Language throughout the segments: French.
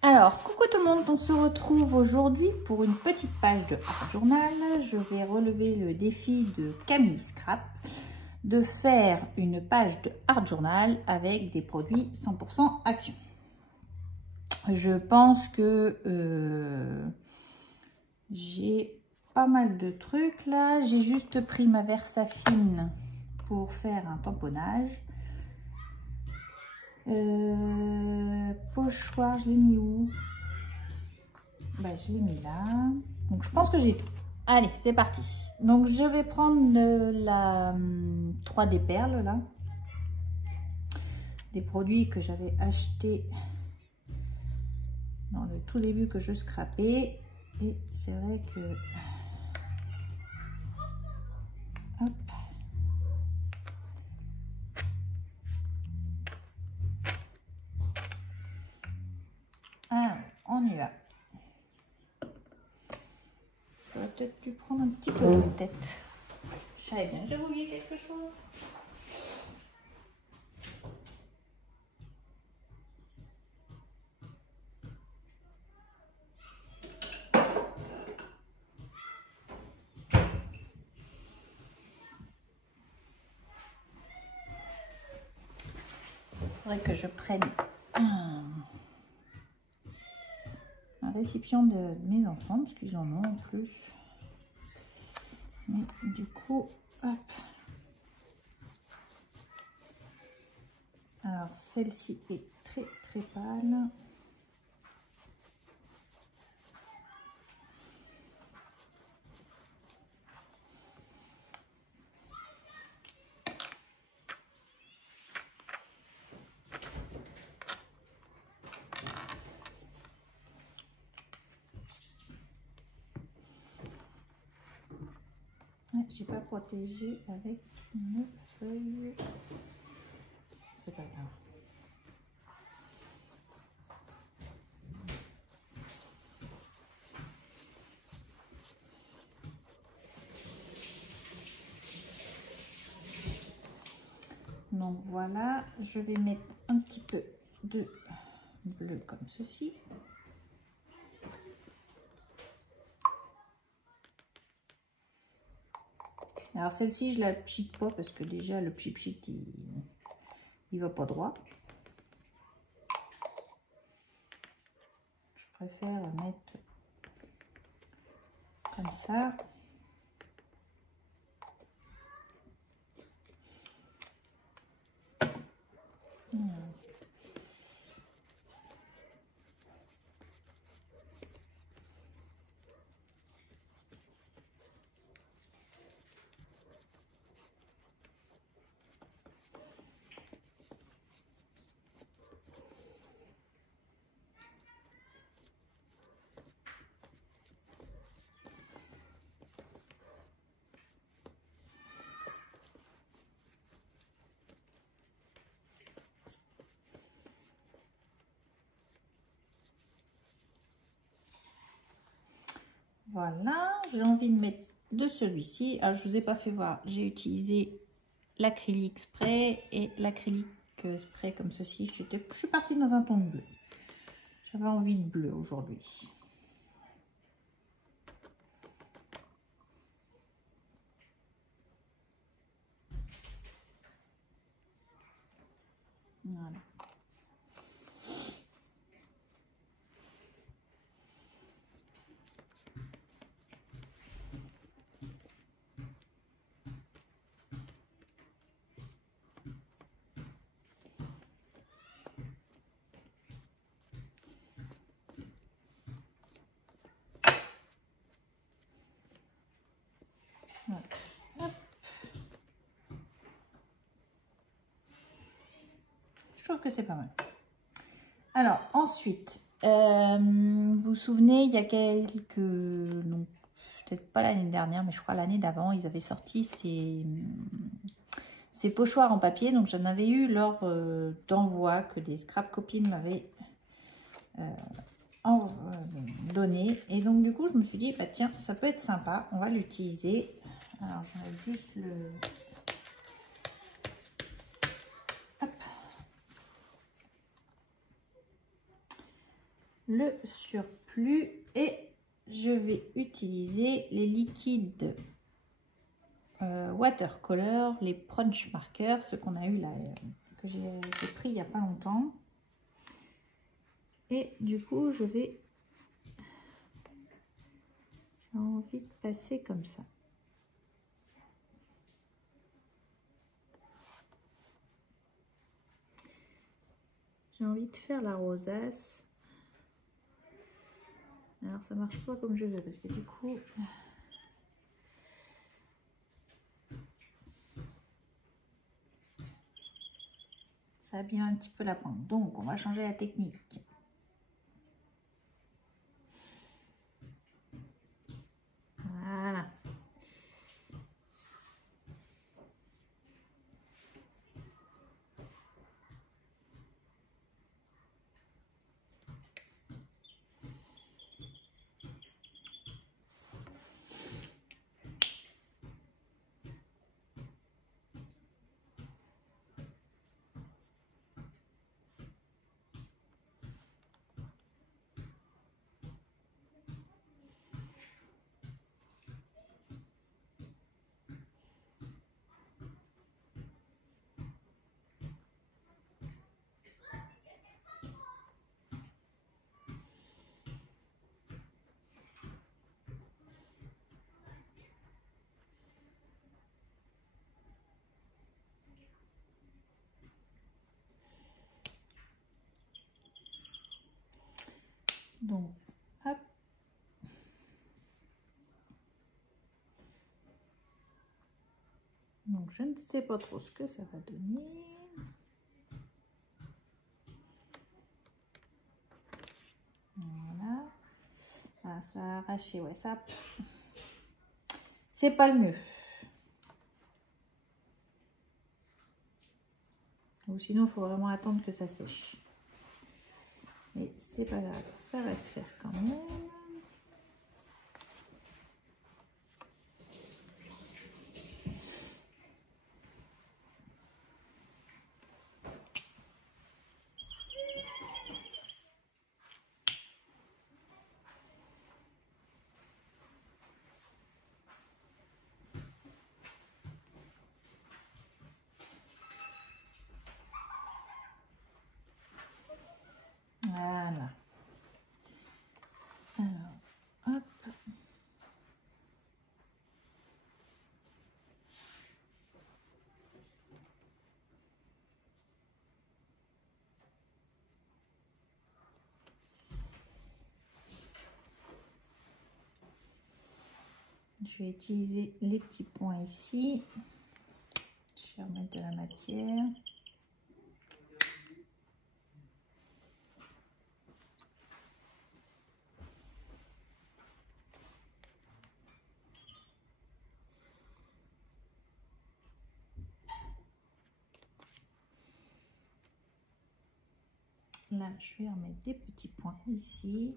Alors, coucou tout le monde, on se retrouve aujourd'hui pour une petite page de Art Journal. Je vais relever le défi de Camille Scrap de faire une page de Art Journal avec des produits 100% Action. Je pense que j'ai pas mal de trucs là. J'ai juste pris ma Versafine pour faire un tamponnage. Pochoir, je l'ai mis où? Bah, je l'ai mis là. Donc je pense que j'ai tout. Allez, c'est parti. Donc je vais prendre la 3D perles là. Des produits que j'avais achetés dans le tout début que je scrapais. Et c'est vrai que... Hop. Alors, on y va. J'aurais peut-être dû prendre un petit peu de tête. Je savais bien que j'avais oublié quelque chose. Il faudrait que je prenne un récipient de mes enfants, parce qu'ils en ont en plus. Mais du coup, hop. Alors, celle-ci est très très pâle. J'ai pas protégé avec une feuille. C'est pas grave. Donc voilà, je vais mettre un petit peu de bleu comme ceci. Alors celle-ci, je la pchite pas parce que déjà le pchit il va pas droit. Je préfère mettre comme ça. Voilà, j'ai envie de mettre de celui-ci. Alors, je ne vous ai pas fait voir, j'ai utilisé l'acrylique spray et l'acrylique spray comme ceci. Je suis partie dans un ton de bleu. J'avais envie de bleu aujourd'hui. Voilà. Voilà. Hop. Je trouve que c'est pas mal. Alors ensuite, vous vous souvenez, il y a quelques, donc peut-être pas l'année dernière, mais je crois l'année d'avant, ils avaient sorti ces pochoirs en papier. Donc j'en avais eu lors d'envoi que des scrap copines m'avaient donné. Et donc du coup, je me suis dit, bah tiens, ça peut être sympa, on va l'utiliser. Alors j'enlève juste le... le surplus et je vais utiliser les liquides watercolor, les Punch markers, ce qu'on a eu là, que j'ai pris il n'y a pas longtemps. Et du coup, j'ai envie de passer comme ça. J'ai envie de faire la rosace. Alors ça marche pas comme je veux parce que du coup ça abîme un petit peu la pointe. Donc on va changer la technique. Voilà. Donc, hop. Donc, je ne sais pas trop ce que ça va donner. Voilà. Ah, ça a arraché, ouais, ça. C'est pas le mieux. Ou sinon, il faut vraiment attendre que ça sèche. Mais c'est pas grave, ça va se faire quand même. Voilà. Alors, hop. Je vais utiliser les petits points ici. Je vais remettre de la matière. Là, je vais remettre des petits points ici.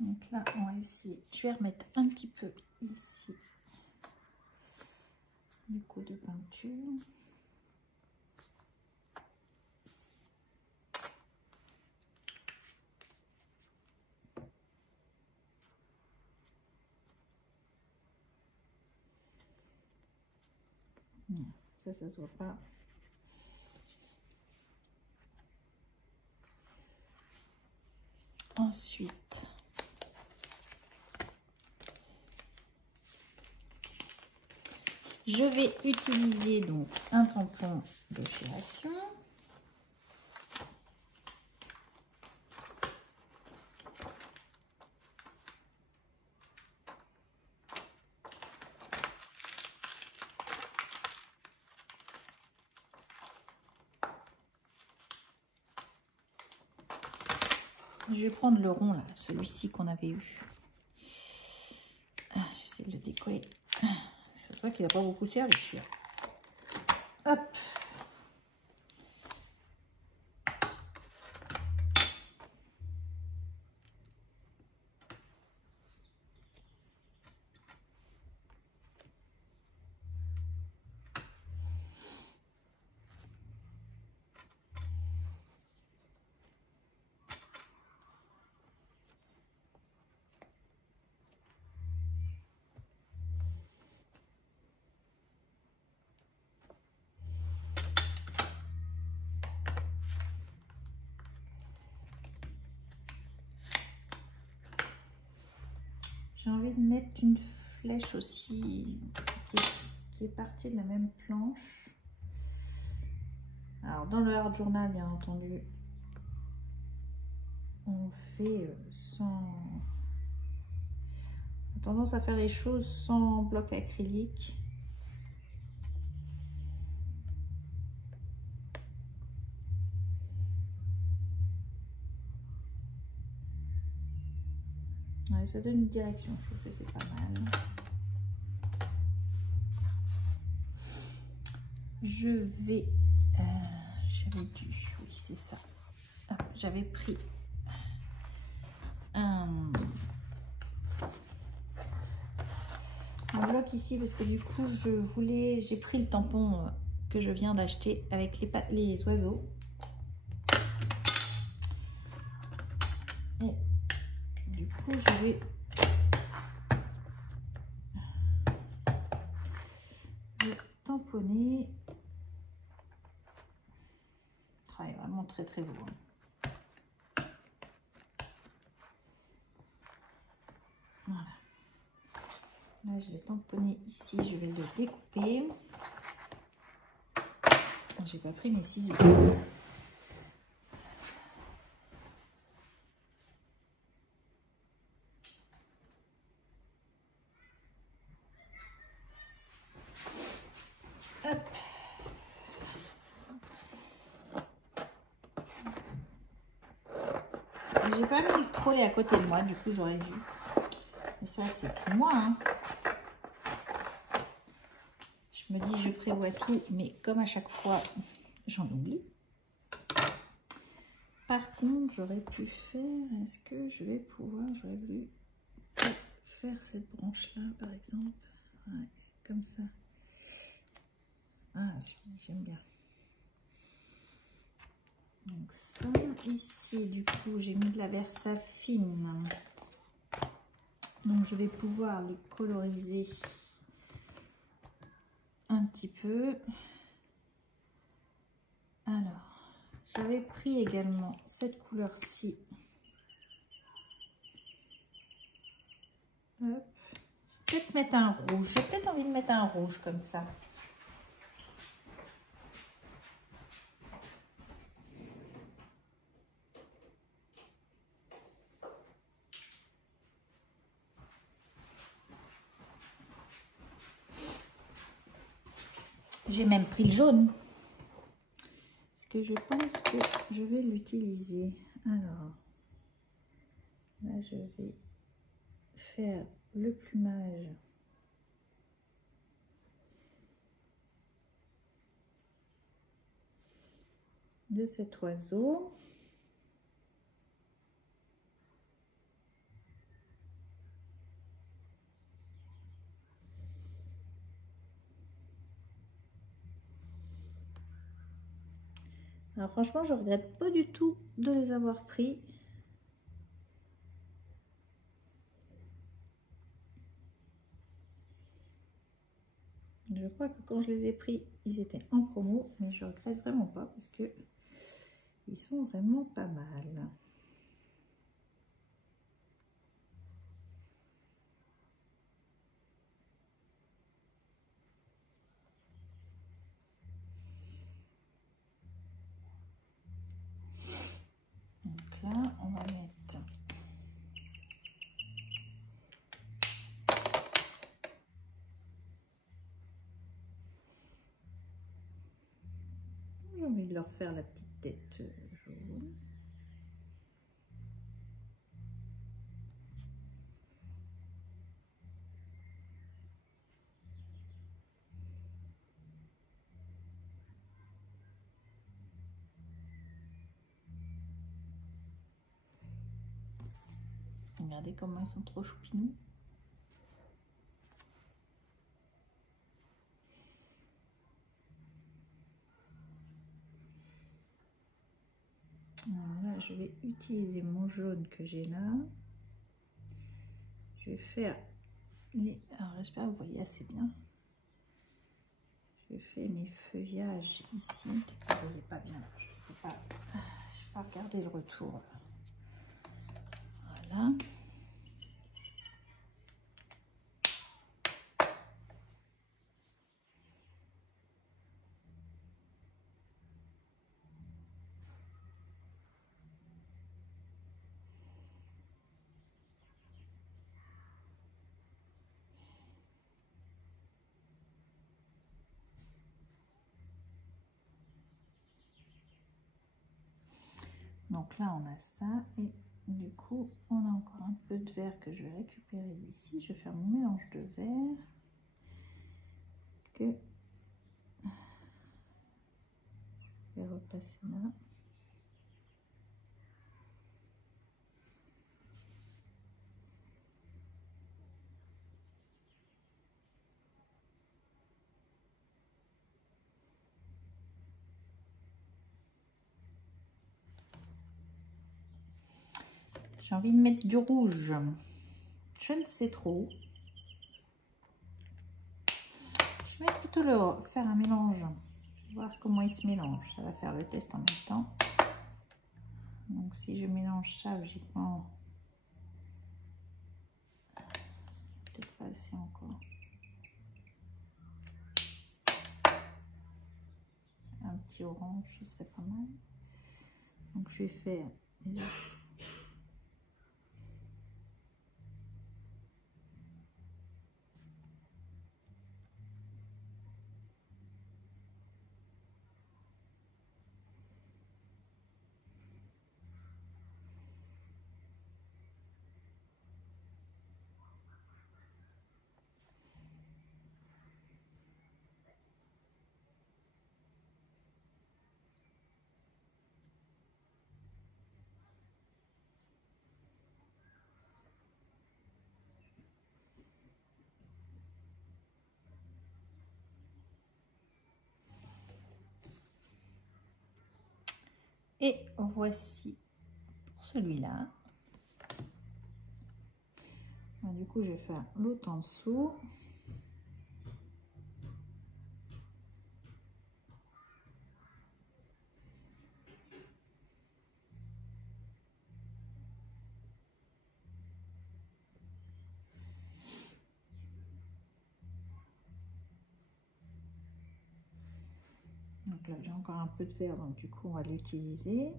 Donc là, on va essayer. Je vais remettre un petit peu ici du coup de peinture. Non, ça se voit pas. Ensuite, je vais utiliser donc un tampon de chez Action. Je vais prendre le rond là, celui-ci qu'on avait eu. J'essaie de le décoller. C'est vrai qu'il n'a pas beaucoup servi celui-là. Hop. J'ai envie de mettre une flèche aussi qui est partie de la même planche. Alors dans le Art Journal, bien entendu, on fait sans... On a tendance à faire les choses sans bloc acrylique. Ouais, ça donne une direction, je trouve que c'est pas mal. Je vais... j'avais dû... Oui, c'est ça. J'avais pris un bloc ici parce que du coup, j'ai pris le tampon que je viens d'acheter avec les oiseaux. Et du coup, je vais tamponner. Il est vraiment très très beau. Voilà. Là, je vais tamponner ici. Je vais le découper. J'ai pas pris mes ciseaux. Hop. J'ai pas mis le trolley à côté de moi, du coup j'aurais dû. Mais ça c'est pour moi. Hein. Je me dis je prévois tout, mais comme à chaque fois j'en oublie. Par contre j'aurais pu faire, est-ce que je vais pouvoir, j'aurais voulu faire cette branche là par exemple. Ouais, comme ça. Ah j'aime bien. Donc ça, ici, du coup, j'ai mis de la Versafine. Donc, je vais pouvoir les coloriser un petit peu. Alors, j'avais pris également cette couleur-ci. Peut-être mettre un rouge. J'ai peut-être envie de mettre un rouge comme ça. J'ai même pris le jaune. Parce que je pense que je vais l'utiliser. Alors, là, je vais faire le plumage de cet oiseau. Alors franchement, je regrette pas du tout de les avoir pris. Je crois que quand je les ai pris, ils étaient en promo, mais je regrette vraiment pas parce que ils sont vraiment pas mal. Donc là, on va mettre j'ai envie de leur faire la petite tête jaune. Regardez comment ils sont trop choupinous. Alors là, je vais utiliser mon jaune que j'ai là. Je vais faire les... Alors j'espère que vous voyez assez bien. Je fais mes feuillages ici. Peut-être que vous ne voyez pas bien. Je ne sais pas. Je vais pas regarder le retour. Voilà. Donc là, on a ça. Et du coup, on a encore un peu de vert que je vais récupérer d'ici. Je vais faire mon mélange de vert. Que je vais repasser là. J'ai envie de mettre du rouge. Je ne sais trop. Je vais plutôt faire un mélange. Voir comment il se mélange. Ça va faire le test en même temps. Donc si je mélange ça, j'y prends peut-être pas assez encore. Un petit orange, ce serait pas mal. Donc je vais faire les Et voici pour celui-là. Du coup, je vais faire l'autre en dessous. Donc là, j'ai encore un peu de vert, donc du coup, on va l'utiliser.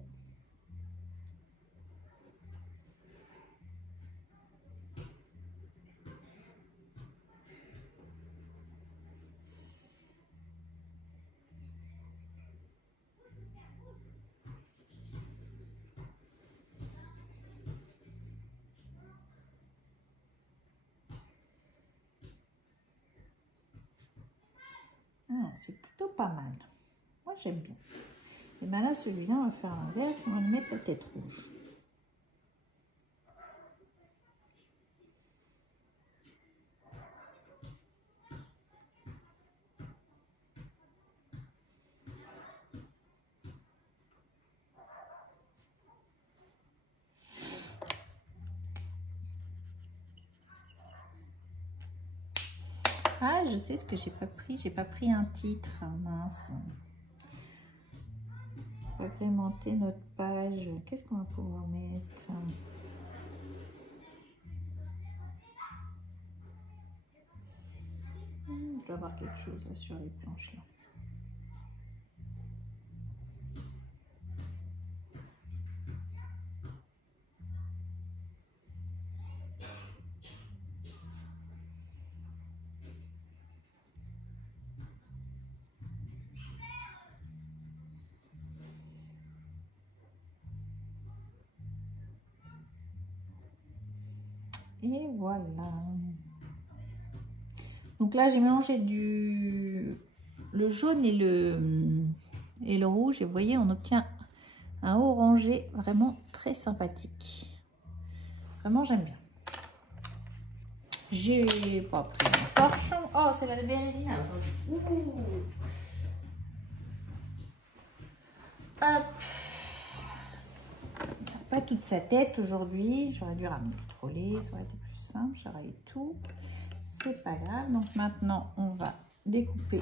C'est plutôt pas mal. Moi, j'aime bien. Et bien là, celui-là, on va faire l'inverse. On va lui mettre la tête rouge. Ah, je sais ce que j'ai pas pris. J'ai pas pris un titre. Ah, mince. Pour agrémenter notre page, qu'est-ce qu'on va pouvoir mettre? Je dois avoir quelque chose là sur les planches là. Et voilà. Donc là, j'ai mélangé le jaune et le rouge. Et vous voyez, on obtient un orangé vraiment très sympathique. Vraiment, j'aime bien. J'ai pas pris un torchon. Oh, c'est la bérésina aujourd'hui. Hop. Pas toute sa tête aujourd'hui. J'aurais dû ramener le trolley. Ça aurait été plus simple. J'aurais eu tout. C'est pas grave. Donc maintenant, on va découper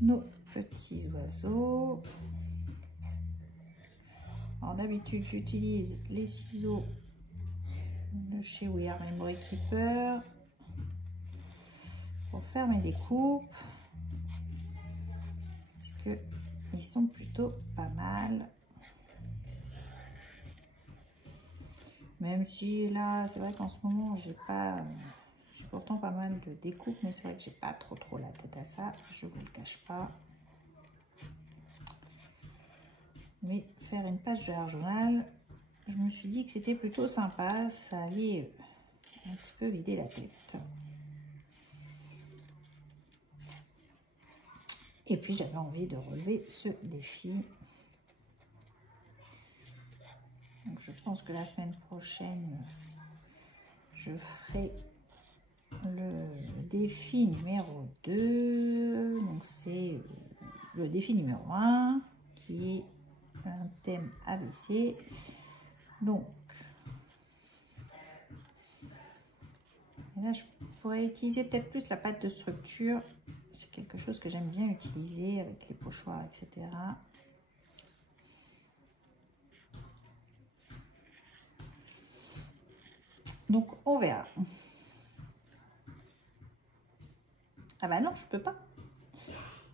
nos petits oiseaux. Alors d'habitude, j'utilise les ciseaux de chez We Are Memory Keeper pour faire mes découpes. Parce que ils sont plutôt pas mal. Même si là, c'est vrai qu'en ce moment, j'ai pourtant pas mal de découpes, mais c'est vrai que j'ai pas trop la tête à ça, je vous le cache pas. Mais faire une page de art journal, je me suis dit que c'était plutôt sympa, ça allait un petit peu vider la tête. Et puis j'avais envie de relever ce défi. Donc je pense que la semaine prochaine, je ferai le défi numéro 2. Donc c'est le défi numéro 1 qui est un thème ABC. Donc là je pourrais utiliser peut-être plus la pâte de structure. C'est quelque chose que j'aime bien utiliser avec les pochoirs, etc. Donc on verra. Ah bah non, je peux pas.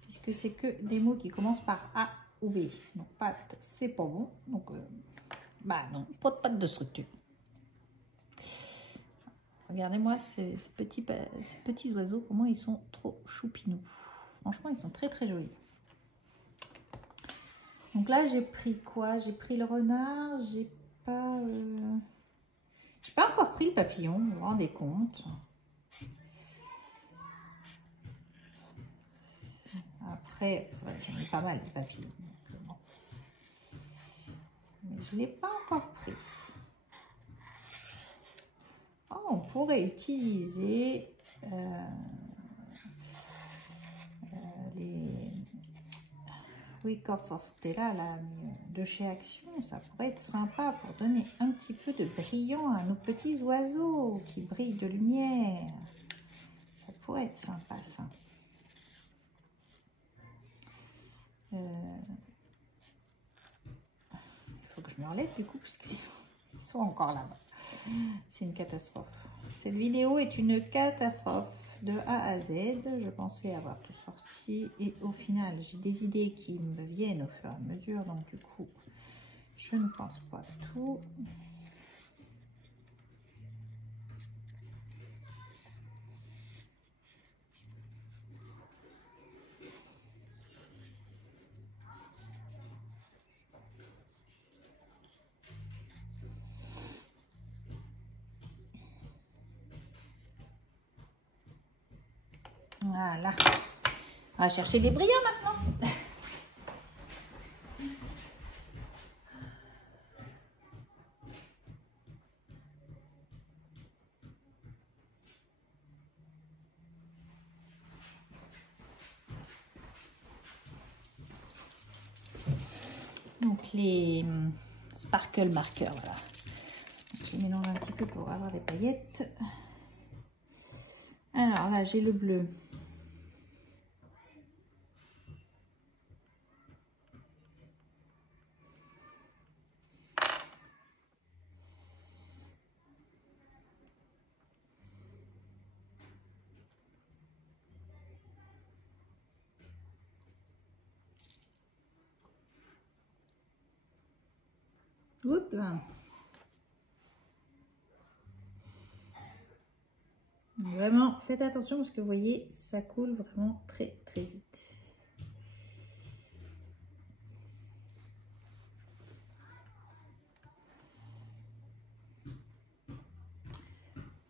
Puisque c'est que des mots qui commencent par A ou B. Donc pâte, c'est pas bon. Donc bah non, pas de pâte de structure. Regardez-moi ces petits oiseaux, comment ils sont trop choupinous. Franchement, ils sont très très jolis. Donc là, j'ai pris quoi? J'ai pris le renard, j'ai pas encore pris le papillon, vous vous rendez compte? Après, c'est vrai que j'en ai pas mal de papillons. Donc, bon. Mais je ne l'ai pas encore pris. Oh, on pourrait utiliser les Week of Stella là, de chez Action. Ça pourrait être sympa pour donner un petit peu de brillant à nos petits oiseaux qui brillent de lumière. Ça pourrait être sympa ça. Il faut que je me relève du coup parce qu'ils sont encore là-bas. C'est une catastrophe. Cette vidéo est une catastrophe de A à Z. Je pensais avoir tout sorti et au final j'ai des idées qui me viennent au fur et à mesure, donc du coup je ne pense pas tout. Voilà. On va chercher des brillants maintenant. Donc les sparkle marqueurs, voilà. Je les mélange un petit peu pour avoir des paillettes. Alors là, j'ai le bleu. Oups. Vraiment, faites attention parce que vous voyez, ça coule vraiment très très vite.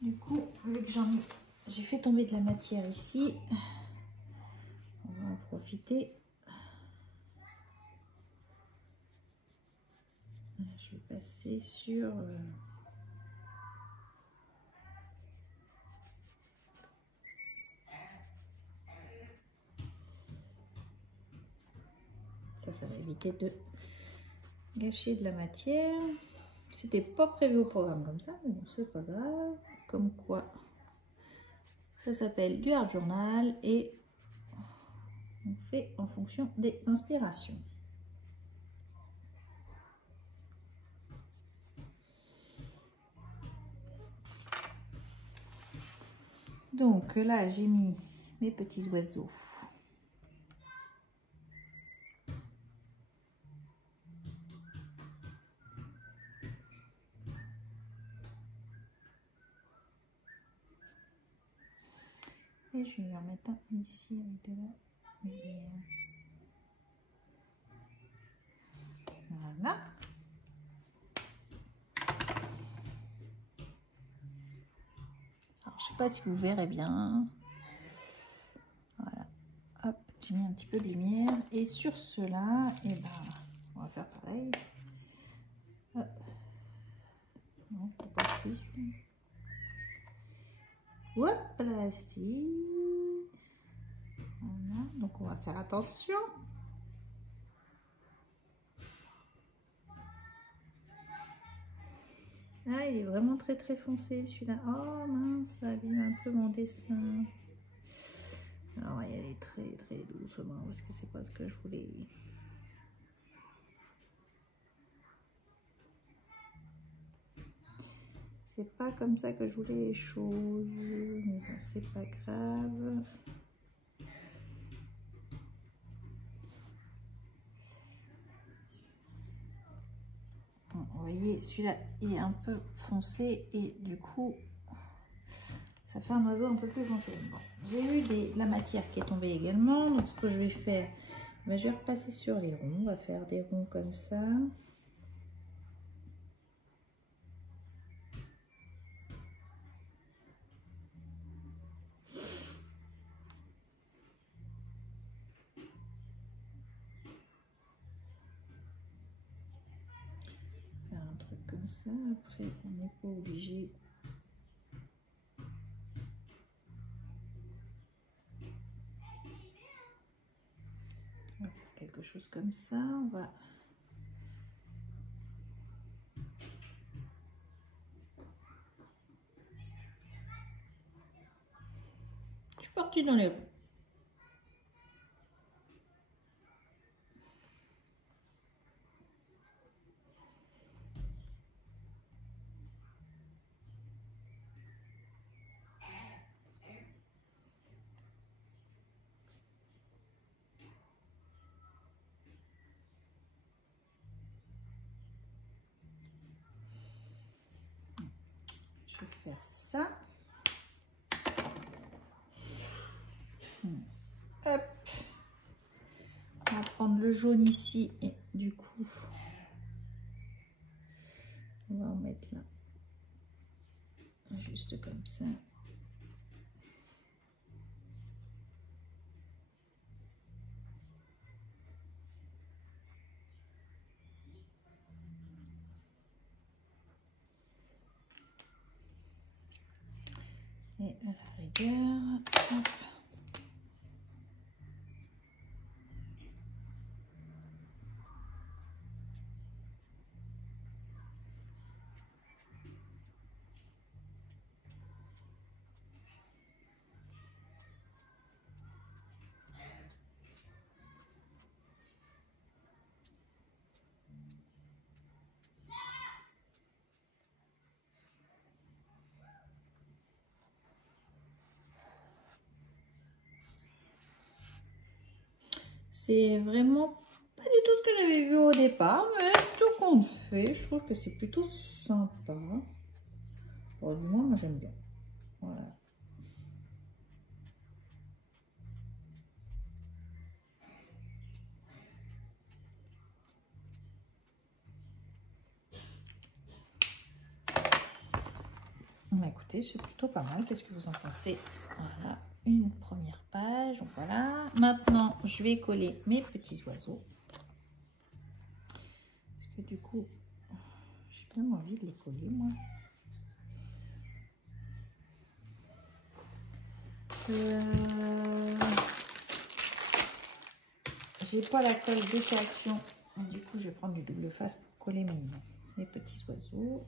Du coup, vu que j'ai fait tomber de la matière ici, on va en profiter. Je vais passer sur ça va éviter de gâcher de la matière. C'était pas prévu au programme comme ça, mais bon, c'est pas grave. Comme quoi, ça s'appelle du art journal et on fait en fonction des inspirations. Donc là, j'ai mis mes petits oiseaux. Et je vais en mettre un ici avec de la lumière. Voilà. Alors, je sais pas si vous verrez bien. Voilà. Hop, j'ai mis un petit peu de lumière. Et sur cela, et ben, on va faire pareil. Hop. Non, faut pas plus. Hop là, si. Voilà, donc on va faire attention. Ah, il est vraiment très très foncé celui-là. Oh mince, ça abîme un peu mon dessin. Alors, on va y aller très très doucement parce que c'est pas ce que je voulais. C'est pas comme ça que je voulais les choses. Mais bon, c'est pas grave. Bon, vous voyez, celui-là, il est un peu foncé et du coup, ça fait un oiseau un peu plus foncé. Bon, j'ai eu de la matière qui est tombée également. Donc, ce que je vais faire, ben, je vais repasser sur les ronds. On va faire des ronds comme ça. Faire un truc comme ça. Après, on n'est pas obligé. On va faire quelque chose comme ça. On va... Je suis partie dans les ronds. Je vais faire ça. Hop. On va prendre le jaune ici et du coup, on va en mettre là. Juste comme ça. Et à la rigueur, hop. C'est vraiment pas du tout ce que j'avais vu au départ, mais tout compte fait, je trouve que c'est plutôt sympa. Bon, du moins, moi j'aime bien. Voilà. Bah, écoutez, c'est plutôt pas mal. Qu'est-ce que vous en pensez? Voilà, une première page. Donc voilà. Maintenant, je vais coller mes petits oiseaux. Parce que du coup, j'ai bien envie de les coller, moi. J'ai pas la colle de chez Action. Du coup, je vais prendre du double face pour coller mes petits oiseaux.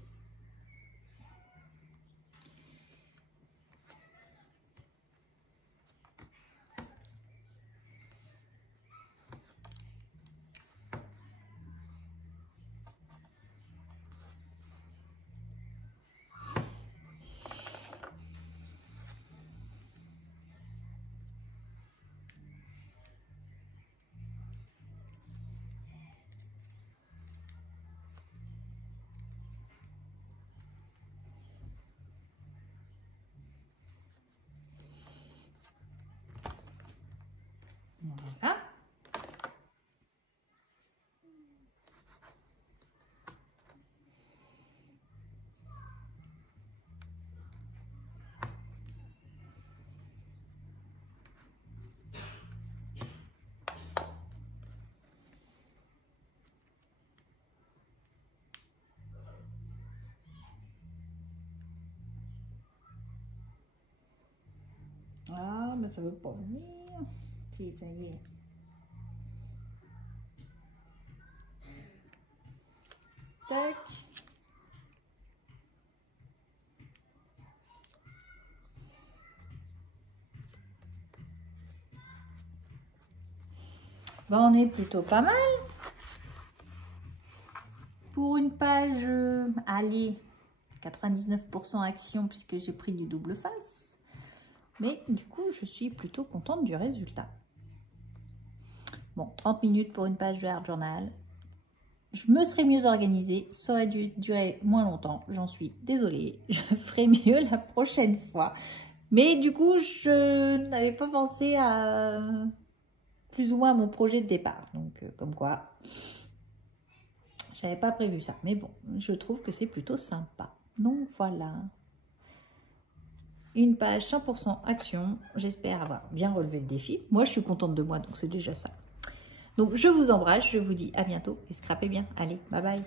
Ah, mais ça veut pas venir. Si, ça y est. Tac. Ben, on est plutôt pas mal. Pour une page, allez, 99% action puisque j'ai pris du double face. Mais du coup, je suis plutôt contente du résultat. Bon, 30 minutes pour une page de Art Journal. Je me serais mieux organisée, ça aurait dû durer moins longtemps, j'en suis désolée, je ferai mieux la prochaine fois. Mais du coup, je n'avais pas pensé à plus ou moins mon projet de départ, donc comme quoi, je n'avais pas prévu ça. Mais bon, je trouve que c'est plutôt sympa. Donc voilà, une page 100% action, j'espère avoir bien relevé le défi. Moi, je suis contente de moi, donc c'est déjà ça. Donc, je vous embrasse, je vous dis à bientôt et scrapez bien. Allez, bye bye.